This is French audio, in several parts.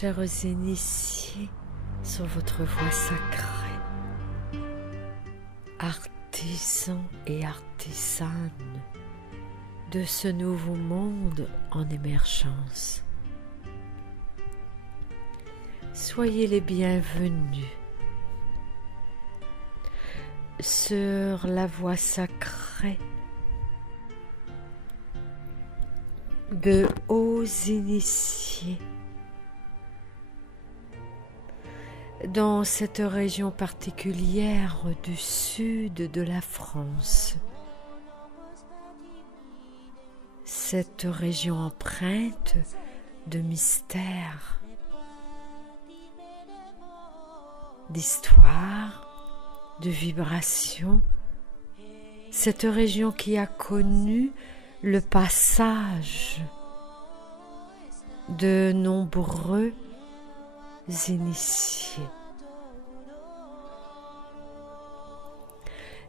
chers initiés, sur votre voie sacrée, artisans et artisanes de ce nouveau monde en émergence. Soyez les bienvenus sur la voie sacrée de hauts initiés dans cette région particulière du sud de la France. Cette région empreinte de mystère, d'histoire, de vibration, cette région qui a connu le passage de nombreux initiés.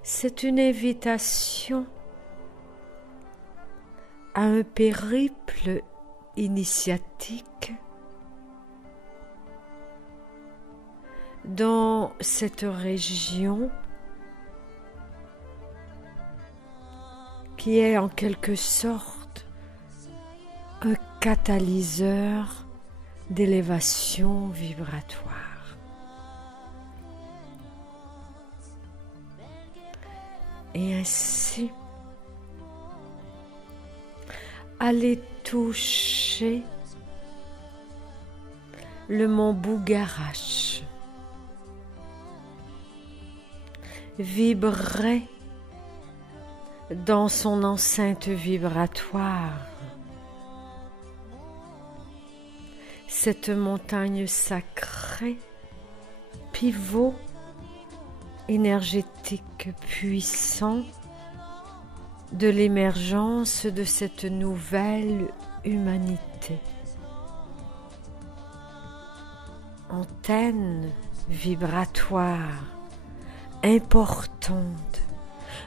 C'est une invitation à un périple initiatique dans cette région qui est en quelque sorte un catalyseur d'élévation vibratoire. Et ainsi, allez toucher le mont Bougarache, vibrez dans son enceinte vibratoire. Cette montagne sacrée, pivot énergétique puissant de l'émergence de cette nouvelle humanité. Antenne vibratoire importante,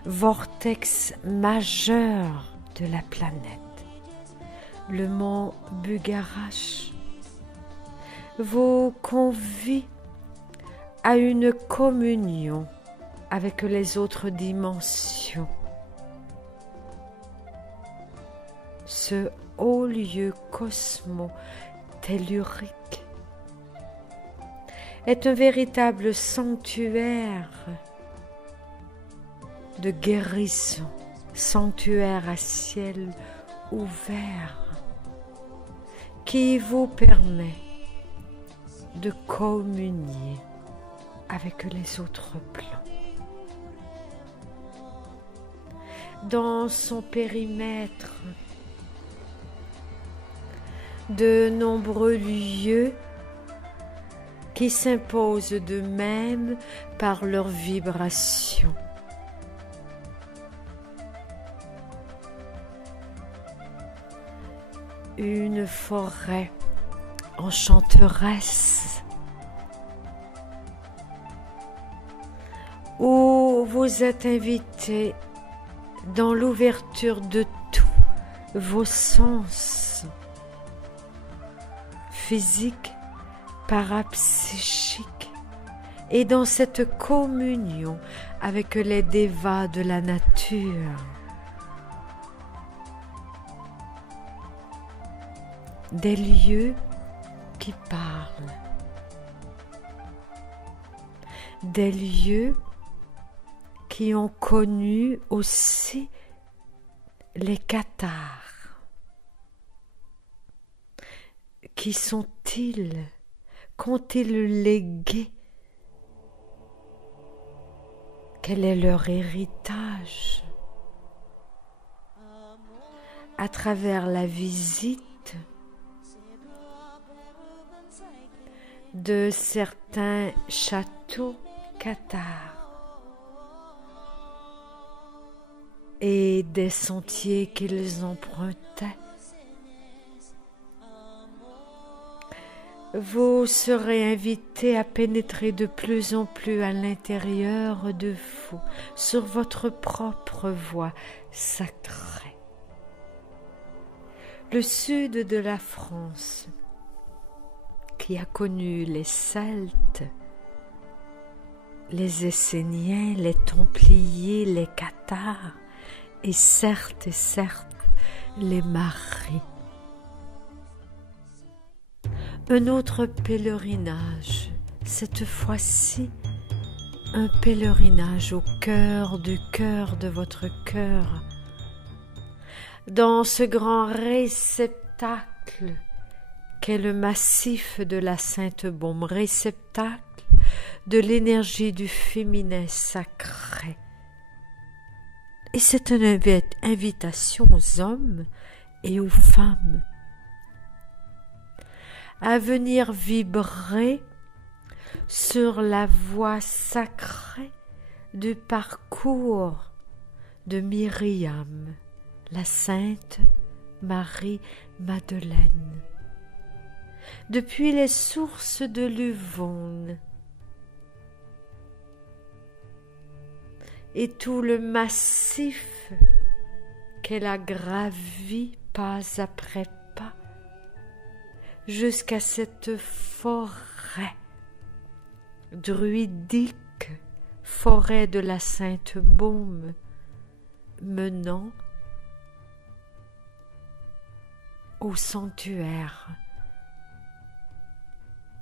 vortex majeur de la planète. Le mont Bougarache vous convie à une communion avec les autres dimensions. Ce haut lieu cosmo-tellurique est un véritable sanctuaire de guérison, sanctuaire à ciel ouvert qui vous permet de communier avec les autres plans. Dans son périmètre, de nombreux lieux qui s'imposent d'eux-mêmes par leur vibration. Une forêt enchanteresse où vous êtes invité dans l'ouverture de tous vos sens physiques, parapsychiques et dans cette communion avec les dévas de la nature. Des lieux qui parlent, des lieux qui ont connu aussi les cathars. Qui sont-ils? Qu'ont-ils légué? Quel est leur héritage? À travers la visite de certains châteaux cathars et des sentiers qu'ils empruntaient, vous serez invité à pénétrer de plus en plus à l'intérieur de vous, sur votre propre voie sacrée. Le sud de la France, qui a connu les Celtes, les Esséniens, les Templiers, les Cathares et certes, les Maris. Un autre pèlerinage, cette fois-ci, un pèlerinage au cœur de votre cœur, dans ce grand réceptacle qu'est le massif de la Sainte Baume, réceptacle de l'énergie du féminin sacré. Et c'est une invitation aux hommes et aux femmes à venir vibrer sur la voie sacrée du parcours de Myriam, la Sainte Marie-Madeleine. Depuis les sources de l'Uvonne et tout le massif qu'elle a gravi pas après pas jusqu'à cette forêt druidique, forêt de la Sainte Baume, menant au sanctuaire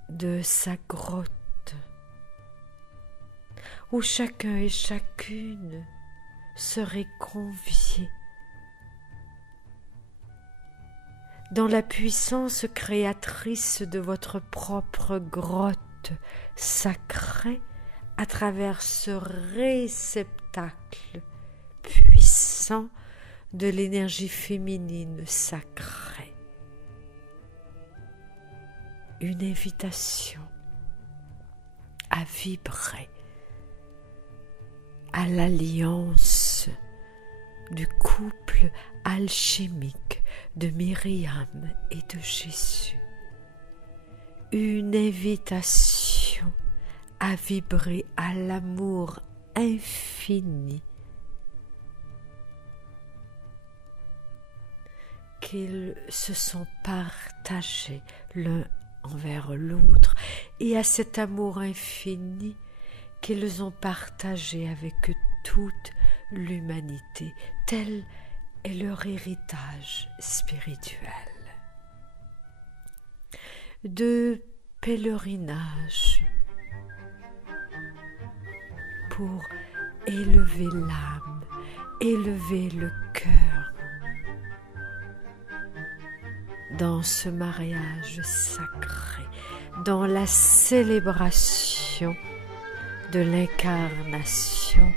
de sa grotte, où chacun et chacune serait convié dans la puissance créatrice de votre propre grotte sacrée, à travers ce réceptacle puissant de l'énergie féminine sacrée. Une invitation à vibrer à l'alliance du couple alchimique de Myriam et de Jésus. Une invitation à vibrer à l'amour infini qu'ils se sont partagés l'un envers l'autre et à cet amour infini qu'ils ont partagé avec toute l'humanité. Tel est leur héritage spirituel. De pèlerinage pour élever l'âme, élever le cœur dans ce mariage sacré, dans la célébration de l'incarnation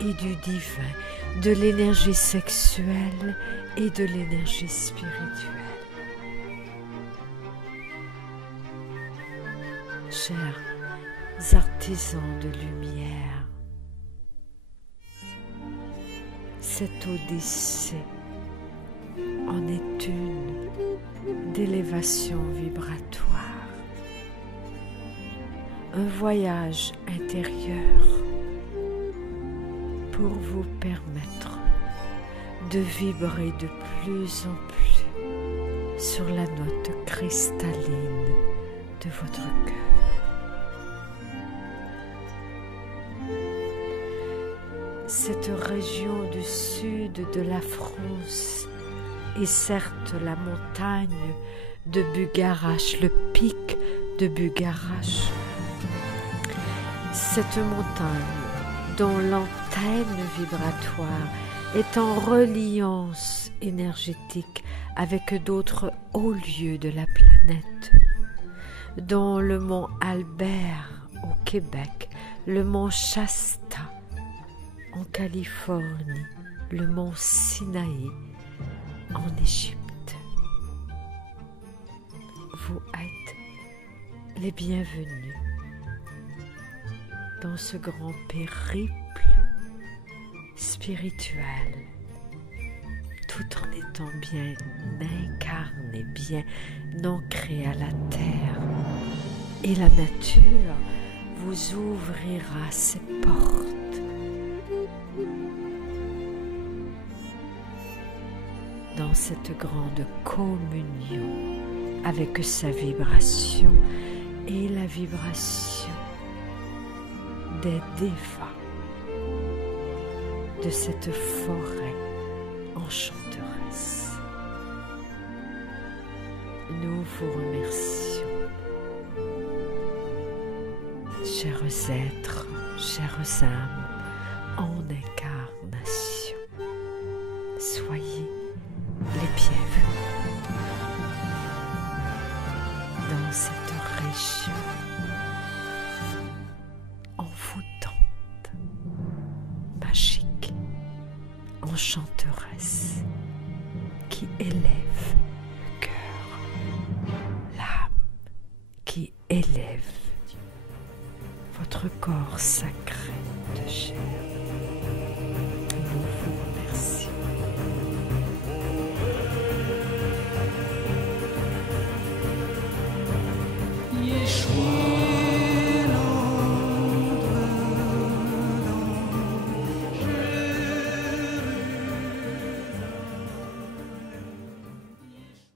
et du divin, de l'énergie sexuelle et de l'énergie spirituelle. Chers artisans de lumière, cette odyssée en est une d'élévation vibratoire, un voyage intérieur pour vous permettre de vibrer de plus en plus sur la note cristalline de votre cœur. Cette région du sud de la France est certes la montagne de Bugarache, le pic de Bugarache. Cette montagne dont l'antenne vibratoire est en reliance énergétique avec d'autres hauts lieux de la planète, dont le mont Albert au Québec, le mont Shasta en Californie, le mont Sinaï en Égypte. Vous êtes les bienvenus dans ce grand périple spirituel, tout en étant bien incarné, bien ancré à la terre. Et la nature vous ouvrira ses portes dans cette grande communion avec sa vibration et la vibration des défunts de cette forêt enchanteresse. Nous vous remercions, chers êtres, chères âmes en incarnation. Soyez les bienvenus dans cette région envoûtante, magique, enchanteresse qui élève le cœur, l'âme, qui élève votre corps sacré de chair. Nous vous remercions. Yeshua.